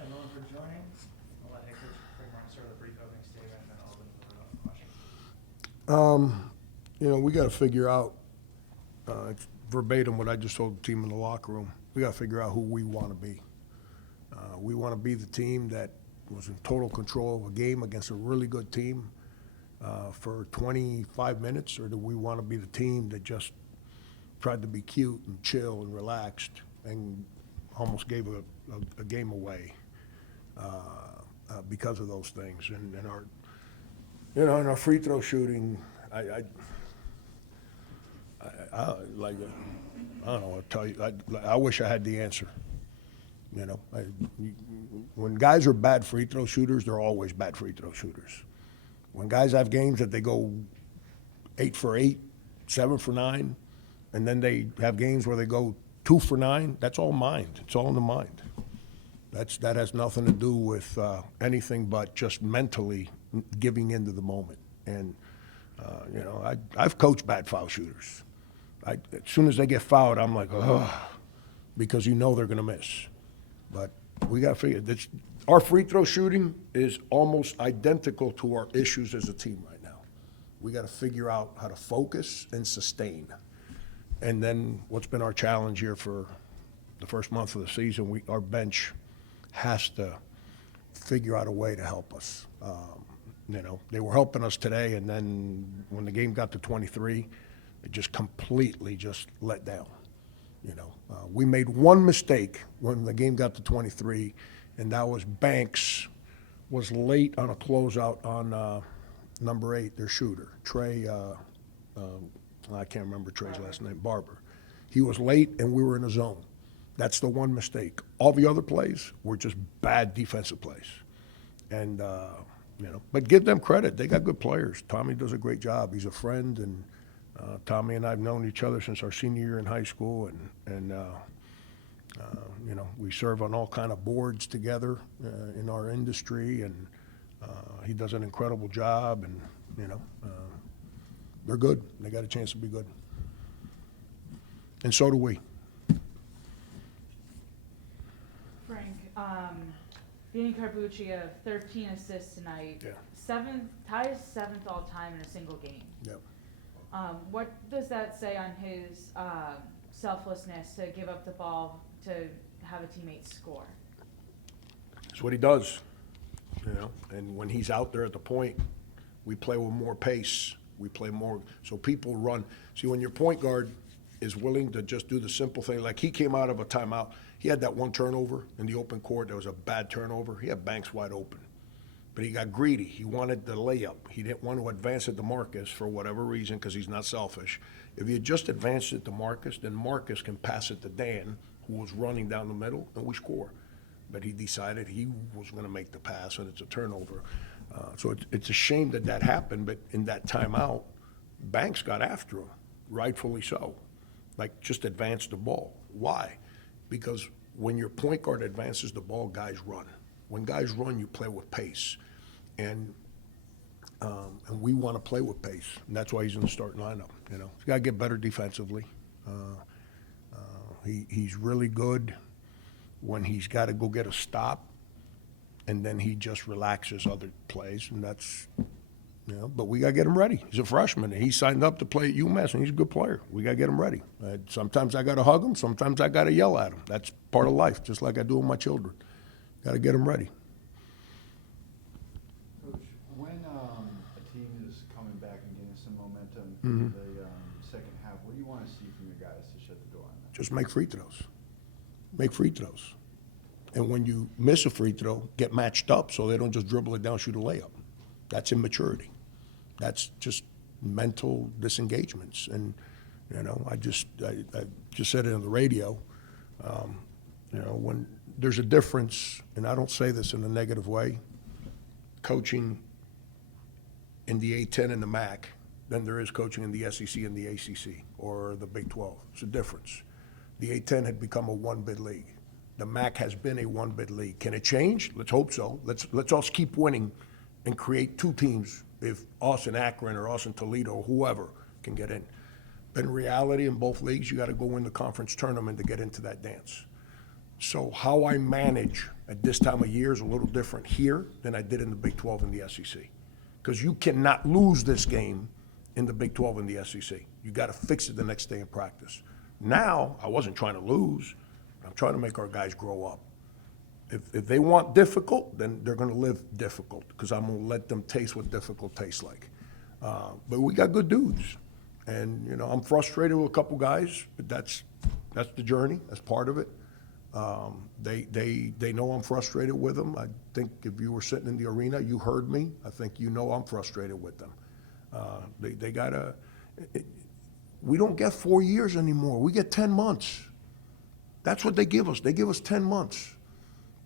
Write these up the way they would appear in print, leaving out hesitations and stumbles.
everyone for joining. I'll let head coach Craig Martin start with a brief opening statement and then I'll open the floor up for questions. We got to figure out, it's verbatim what I just told the team in the locker room. We got to figure out who we want to be. We want to be the team that was in total control of a game against a really good team for 25 minutes, or do we want to be the team that just tried to be cute and chill and relaxed and almost gave a game away because of those things? And our, in our free throw shooting, I don't know. I'll tell you. I wish I had the answer. When guys are bad free throw shooters, they're always bad free throw shooters. When guys have games that they go 8 for 8, 7 for 9, and then they have games where they go 2 for 9, that's all mind. It's all in the mind. That has nothing to do with anything but just mentally giving into the moment. And I've coached bad foul shooters. As soon as they get fouled, I'm like, ugh, because they're going to miss. But we got to figure this. Our free throw shooting is almost identical to our issues as a team right now. We got to figure out how to focus and sustain. And then what's been our challenge here for the first month of the season, our bench has to figure out a way to help us. They were helping us today, and then when the game got to 23, it just completely just let down. We made one mistake when the game got to 23, and that was Banks was late on a closeout on number 8, their shooter, Trey. I can't remember Trey's last name, Barber. He was late, and we were in a zone. That's the one mistake. All the other plays were just bad defensive plays. And, but give them credit. They got good players. Tommy does a great job. He's a friend, and Tommy and I have known each other since our senior year in high school, and we serve on all kind of boards together in our industry, and he does an incredible job, and, they're good. They got a chance to be good. And so do we. Frank, Vinny Carbucci of 13 assists tonight. Yeah. Ties 7th all time in a single game. Yep. What does that say on his selflessness to give up the ball to have a teammate score? It's what he does, and when he's out there at the point, we play with more pace. We play more, so people run. See, when your point guard is willing to just do the simple thing, like he came out of a timeout, he had that one turnover in the open court. There was a bad turnover. He had Banks wide open, but he got greedy. He wanted the layup. He didn't want to advance it to Marcus for whatever reason, because he's not selfish. If you just advance it to Marcus, then Marcus can pass it to Dan, who was running down the middle, and we score. But he decided he was going to make the pass, and it's a turnover. So it's a shame that happened, but in that timeout, Banks got after him, rightfully so. Like, just advance the ball. Why? Because when your point guard advances the ball, guys run. When guys run, you play with pace. And we want to play with pace, and that's why he's in the starting lineup. He's got to get better defensively. He's really good when he's got to go get a stop, and then he just relaxes other plays, and that's, but we got to get him ready. He's a freshman, and he signed up to play at UMass, and he's a good player. We got to get him ready. Sometimes I got to hug him. Sometimes I got to yell at him. That's part of life, just like I do with my children. Got to get him ready. Coach, when a team is coming back and getting some momentum Mm-hmm. in the second half, what do you want to see from your guys to shut the door on that? Just make free throws. Make free throws. And when you miss a free throw, get matched up so they don't just dribble it down, shoot a layup. That's immaturity. That's just mental disengagements. And, I just said it on the radio, when there's a difference, and I don't say this in a negative way, coaching in the A-10 and the MAC than there is coaching in the SEC and the ACC or the Big 12. It's a difference. The A-10 had become a one-bid league. The MAC has been a one-bid league. Can it change? Let's hope so. Let's us keep winning and create 2 teams if Austin Akron or Austin Toledo or whoever can get in. But in reality, in both leagues, you got to go win the conference tournament to get into that dance. So how I manage at this time of year is a little different here than I did in the Big 12 and the SEC. Because you cannot lose this game in the Big 12 and the SEC. You got to fix it the next day in practice. Now, I wasn't trying to lose. I'm trying to make our guys grow up. If they want difficult, then they're going to live difficult because I'm going to let them taste what difficult tastes like. But we got good dudes. And, you know, I'm frustrated with a couple guys, but that's the journey. That's part of it. They know I'm frustrated with them. I think if you were sitting in the arena, you heard me. I think you know I'm frustrated with them. They gotta. We don't get 4 years anymore. We get 10 months. That's what they give us. They give us 10 months.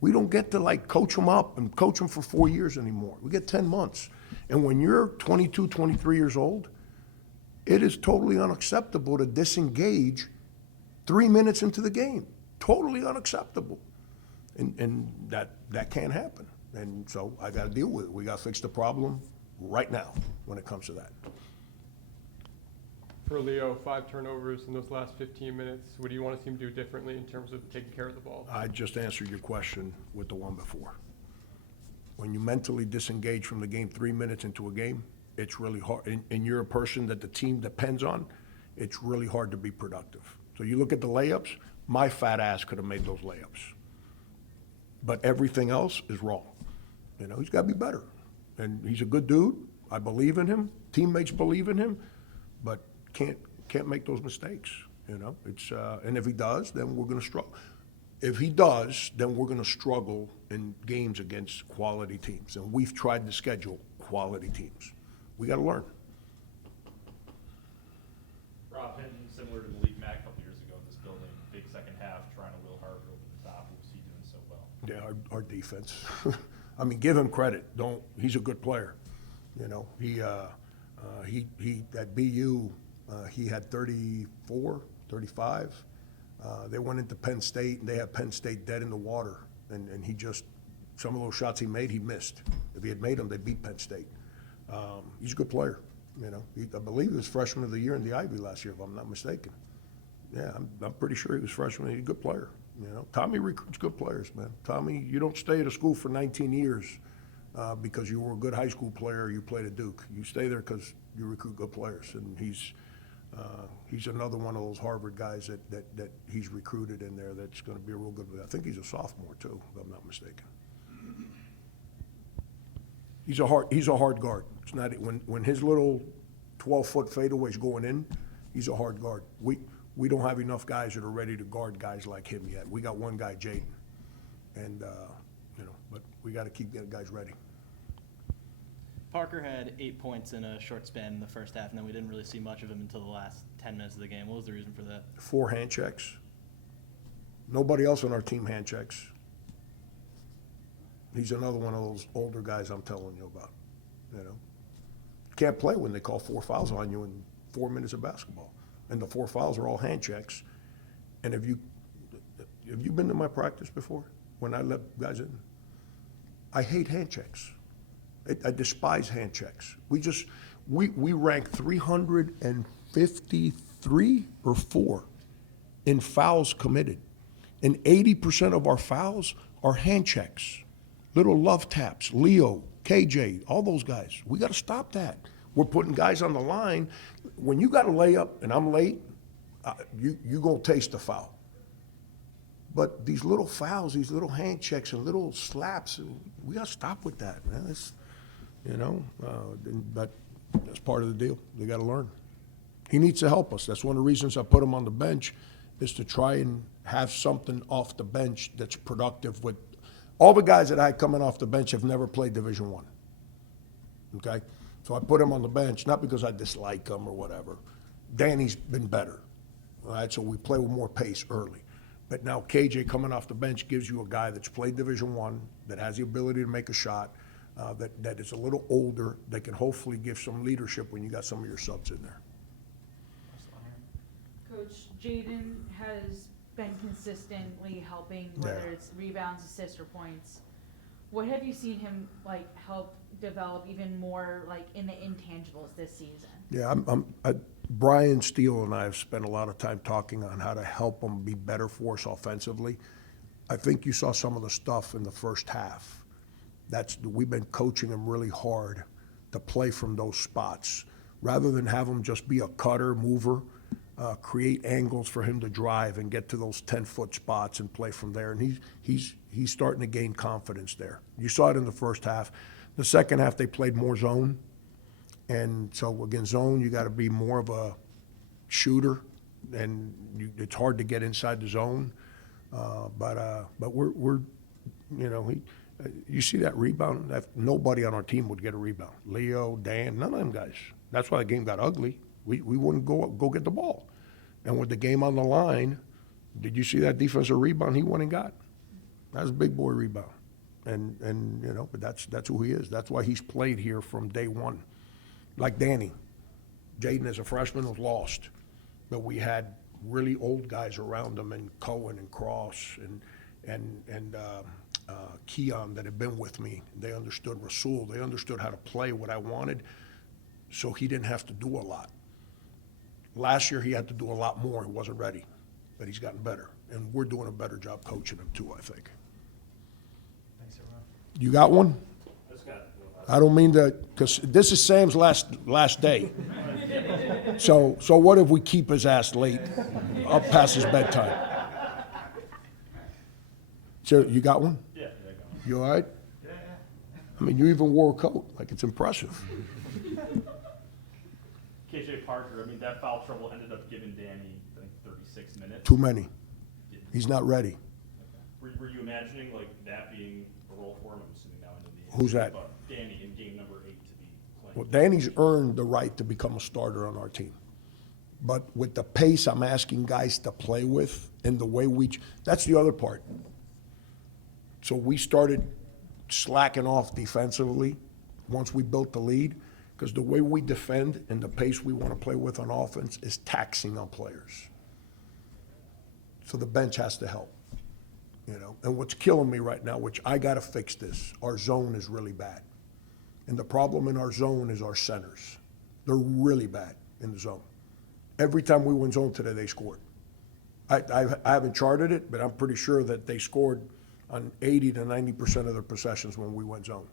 We don't get to like coach them up and coach them for 4 years anymore. We get 10 months. And when you're 22, 23 years old, it is totally unacceptable to disengage 3 minutes into the game. Totally unacceptable. And that can't happen. And so I got to deal with it. We got to fix the problem right now when it comes to that. For Leo, 5 turnovers in those last 15 minutes. What do you want to see him do differently in terms of taking care of the ball? I just answered your question with the one before. When you mentally disengage from the game 3 minutes into a game, it's really hard. And you're a person that the team depends on, it's really hard to be productive. So you look at the layups, my fat ass could have made those layups. But everything else is wrong. You know, he's got to be better. And he's a good dude. I believe in him. Teammates believe in him. But can't make those mistakes, you know. It's and if he does, then we're going to struggle. If he does, then we're going to struggle in games against quality teams. And we've tried to schedule quality teams. We got to learn. Rob, hitting similar to Malik Mack a couple years ago in this building, big second half, trying to will Harvard over the top. What was he doing so well? Yeah, our defense. I mean, give him credit. He's a good player. You know, he at BU. He had 34, 35. They went into Penn State, and they had Penn State dead in the water. And he just, some of those shots he made, he missed. If he had made them, they beat Penn State. He's a good player, you know. I believe he was freshman of the year in the Ivy last year, if I'm not mistaken. Yeah, I'm pretty sure he was freshman. He's a good player, you know. Tommy recruits good players, man. Tommy, you don't stay at a school for 19 years because you were a good high school player or you played at Duke. You stay there because you recruit good players, and he's another one of those Harvard guys that he's recruited in there that's going to be a real good. I think he's a sophomore too, if I'm not mistaken. He's a hard guard. It's not when his little 12-foot fadeaway's going in, he's a hard guard. We don't have enough guys that are ready to guard guys like him yet. We got one guy, Jaden, and you know, but we got to keep getting guys ready. Parker had 8 points in a short span in the first half, and then we didn't really see much of him until the last 10 minutes of the game. What was the reason for that? 4 hand checks. Nobody else on our team hand checks. He's another one of those older guys I'm telling you about, you know. Can't play when they call 4 fouls on you in 4 minutes of basketball. And the 4 fouls are all hand checks. And have you been to my practice before when I let guys in? I hate hand checks. I despise hand checks. We rank 353 or 4 in fouls committed. And 80% of our fouls are hand checks. Little love taps, Leo, KJ, all those guys. We got to stop that. We're putting guys on the line. When you got a layup and I'm late, you going to taste the foul. But these little fouls, these little hand checks and little slaps, we got to stop with that, man. It's, you know, but that's part of the deal. They got to learn. He needs to help us. That's one of the reasons I put him on the bench, is to try and have something off the bench that's productive. With all the guys that I had coming off the bench have never played Division I. Okay, so I put him on the bench not because I dislike him or whatever. Danny's been better. All right, so we play with more pace early. But now KJ coming off the bench gives you a guy that's played Division I, that has the ability to make a shot. That is a little older, that can hopefully give some leadership when you got some of your subs in there. Coach, Jaden has been consistently helping, whether Yeah. it's rebounds, assists, or points. What have you seen him help develop even more in the intangibles this season? Yeah, Brian Steele and I have spent a lot of time talking on how to help him be better for us offensively. I think you saw some of the stuff in the first half. We've been coaching him really hard to play from those spots. Rather than have him just be a cutter, mover, create angles for him to drive and get to those 10-foot spots and play from there. And he's starting to gain confidence there. You saw it in the first half. The second half, they played more zone. And so against zone, you got to be more of a shooter, and it's hard to get inside the zone. But we're you see that rebound? Nobody on our team would get a rebound. Leo, Dan, none of them guys. That's why the game got ugly. We wouldn't go get the ball. And with the game on the line, did you see that defensive rebound he went and got? That was a big boy rebound. And but that's who he is. That's why he's played here from day one. Like Danny. Jaden as a freshman was lost. But we had really old guys around him, and Cohen and Cross and Keon that had been with me. They understood Rasul. They understood how to play what I wanted, so he didn't have to do a lot. Last year, he had to do a lot more. He wasn't ready, but he's gotten better, and we're doing a better job coaching him too, I think. Thanks, everyone. You got one? Just got, I don't mean to, because this is Sam's last day. So what if we keep his ass late up past his bedtime? So you got one? yeah, I got one. You all right? Yeah. I mean, you even wore a coat. Like, it's impressive. KJ Parker, I mean, that foul trouble ended up giving Danny, I think, 36 minutes. Too many. He's not ready. Were you imagining like that being a role for him? I'm assuming now into the Who's that? But Danny in game number 8 to be playing. Well, Danny's earned the right to become a starter on our team. But with the pace I'm asking guys to play with and the way that's the other part. So we started slacking off defensively once we built the lead, because the way we defend and the pace we want to play with on offense is taxing on players. So the bench has to help, And what's killing me right now, which I got to fix this, our zone is really bad. And the problem in our zone is our centers. They're really bad in the zone. Every time we went zone today, they scored. I haven't charted it, but I'm pretty sure that they scored on 80 to 90% of their possessions when we went zone.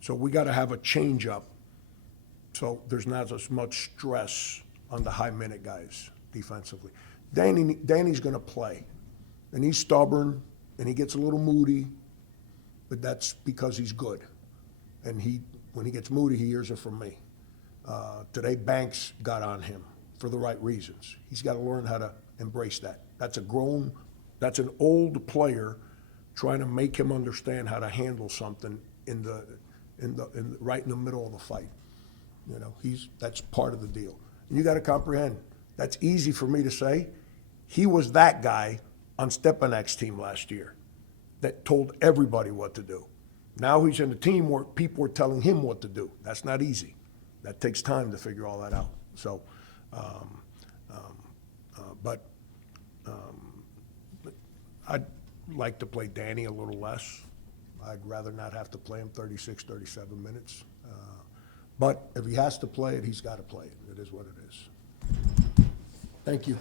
So we got to have a change up so there's not as much stress on the high-minute guys defensively. Danny's going to play, and he's stubborn, and he gets a little moody, but that's because he's good. And when he gets moody, he hears it from me. Today, Banks got on him for the right reasons. He's got to learn how to embrace that. That's an old player trying to make him understand how to handle something right in the middle of the fight. That's part of the deal. And you got to comprehend. That's easy for me to say. He was that guy on Stepanak's team last year that told everybody what to do. Now he's in a team where people are telling him what to do. That's not easy. That takes time to figure all that out. So, but I'd like to play Danny a little less. I'd rather not have to play him 36, 37 minutes. But if he has to play it, he's got to play it. It is what it is. Thank you.